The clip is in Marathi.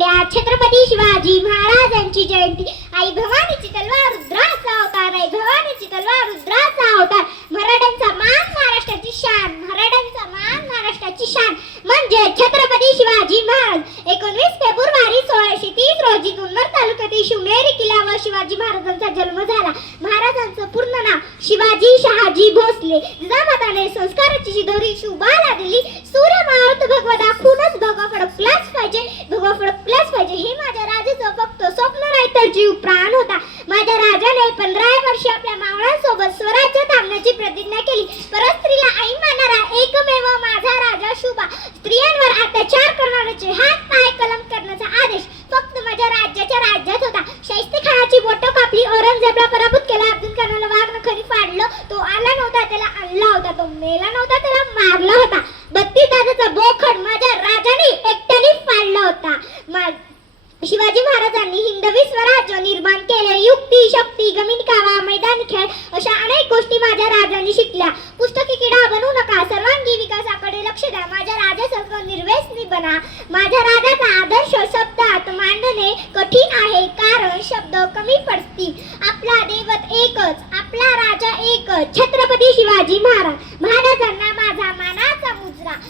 दांड्या छत्रपती शिवाजी महाराजांची जयंती। आई भवानीची तलवार रुद्राचा अवतार, आई भवानीची तलवार रुद्राचा अवतार। मराठ्यांचा मान महाराष्ट्राची शान, मराठ्यांचा मान महाराष्ट्राची शान म्हणजे छत्रपती शिवाजी महाराज। 19 फेब्रुवारी 1630 रोजी जुन्नर तालुक्यातील शिवनेरी किल्ल्यावर शिवाजी महाराजांचा जन्म झाला। महाराजांचं पूर्ण नाव शिवाजी शहाजी भोसले। जिजामाताने संस्काराची शिदोरी शुभाला दिली। सूर्य मावळतो भगवता खूनच भगवा फडकलाच पाहिजे, भगवा फडकलाच पाहिजे हे माझ्या राजाचं फक्त स्वप्न नाही तर जीव प्राण होता। माझ्या राजाने 15 वर्षे आपल्या मावळ्यांसोबत स्वराज्य थांबण्याची प्रतिज्ञा केली। परस्त्रीला आई मानणारा एकमेव माझा राजा शुभा। स्त्रियांवर अत्याचार करणाऱ्याचे हात पाय कलम करण्याचा आदेश फक्त माझ्या राज्यात होता। शाहिस्तेखानाची बोटं कापली, औरंगजेबला पराभूत केला, अब्दुल खानाला वाघनखरी फाडलं, तो आला नव्हता त्याला आणला होता, तो मेला नव्हता त्याला मारला होता। 32 तासाचा बोखड माझ्या राजाने एकट्याने फाडला होता। शिवाजी महाराजांनी हिंदवी स्वराज्य निर्माण केले। युक्ती शक्ती गमीन कावा मैदानी खेळ अशा अनेक गोष्टी माझ्या राजांनी शिकल्या। पुस्तकी किडा बनू नका, सर्वांगी विकासाकडे लक्ष द्या, माझ्या राजासारखं निर्व्यसनी बना। माझ्या राजाचा आदर्श शब्दात मांडणे कठीण आहे कारण शब्द कमी पडतील। आपला दैवत एकच, आपला राजा एकच, छत्रपती शिवाजी महाराज। महाराजांना माझा मानाचा मुजरा।